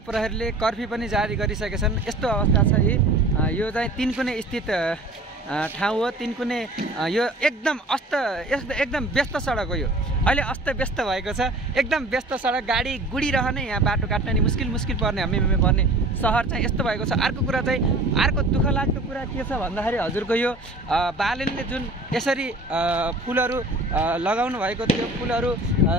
प्रहरीले कर्फ्यू पनि जारी गरिसकेका छन्। यस्तो अवस्था छ यो चाहिँ तीनकुने स्थित ठाउँ हो। तीनकुने यो एकदम व्यस्त सडक हो। यो अहिले अस्तव्यस्त भएको छ, एकदम व्यस्त सडक, गाडी गुडिरहने, यहाँ बाटो काट्न नि मुस्किल पर्ने, हम्मे पर्ने सहर चाहिँ यस्तो भएको छ। अर्को कुरा चाहिँ, अर्को दुःख लाग्दो कुरा के छ भन्दाखेरि हजुरको यो बालनले जुन यसरी फुलहरू लगाउनु भएको थियो, फुलहरू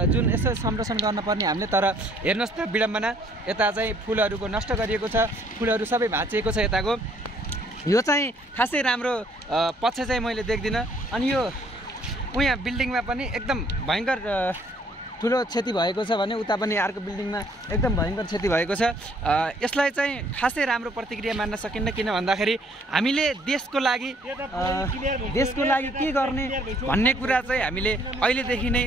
जुन यसो संरक्षण गर्न पर्ने हामीले, तर हेर्नुहोस् त विडम्बना, यता चाहिँ फुलहरूको नष्ट गरिएको छ, फुलहरू सबै भाँचिएको छ यताको। यो चाहिँ खासै राम्रो पक्ष चाहिँ मैले देख्दिनँ। अनि यो उहाँ बिल्डिङमा पनि एकदम भयङ्कर ठुलो क्षति भएको छ भने उता पनि अर्को बिल्डिङमा एकदम भयङ्कर क्षति भएको छ। यसलाई चाहिँ खासै राम्रो प्रतिक्रिया मान्न सकिन्न, किन भन्दाखेरि हामीले देशको लागि के गर्ने भन्ने कुरा चाहिँ हामीले अहिलेदेखि नै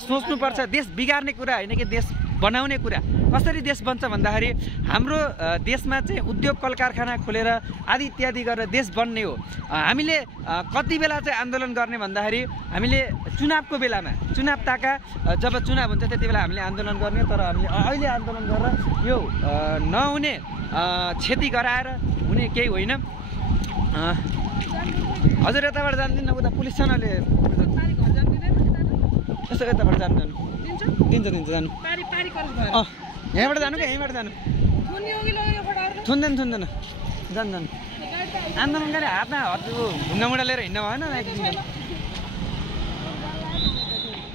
सोच्नुपर्छ। देश बिगार्ने कुरा होइन कि देश बनाउने कुरा। कसरी देश बन्छ भन्दाखेरि हाम्रो देशमा चाहिँ उद्योग कल कारखाना खोलेर आदि इत्यादि गरेर देश बन्ने हो। हामीले कति बेला चाहिँ आन्दोलन गर्ने भन्दाखेरि हामीले चुनावको बेलामा, चुनाव ताका जब चुनाव हुन्छ त्यति बेला हामीले आन्दोलन गर्ने, तर हामीले अहिले आन्दोलन गरेर यो नहुने क्षति गराएर हुने केही होइन। हजुर यताबाट जान्दिनँ, उता पुलिस छ नले यसो यताबाट जानु दिन्छ जानु। यहाँबाट जानु कि यहीँबाट जानु? थुन्दैन जानु आन्दोलन गरे हातमा ढुङ्गामुढा लिएर हिँड्नु भएन।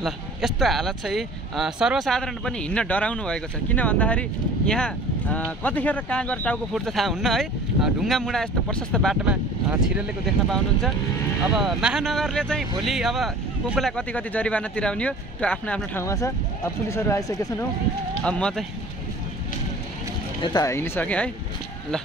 ल यस्तो हालत छ। सर्वसाधारण पनि हिँड्न डराउनु भएको छ, किन भन्दाखेरि यहाँ कतिखेर कहाँ गएर टाउको फुट्छ थाहा हुन्न है। ढुङ्गामुढा यस्तो प्रशस्त बाटोमा छिरेलेको देख्न पाउनुहुन्छ। अब महानगरले चाहिँ भोलि अब कोलाई कति जरिवाना तिराउने हो त्यो आफ्नो ठाउँमा छ। अब पुलिसहरू आइसकेका छन् हो। अब म चाहिँ यता हिँडिसकेँ है। ल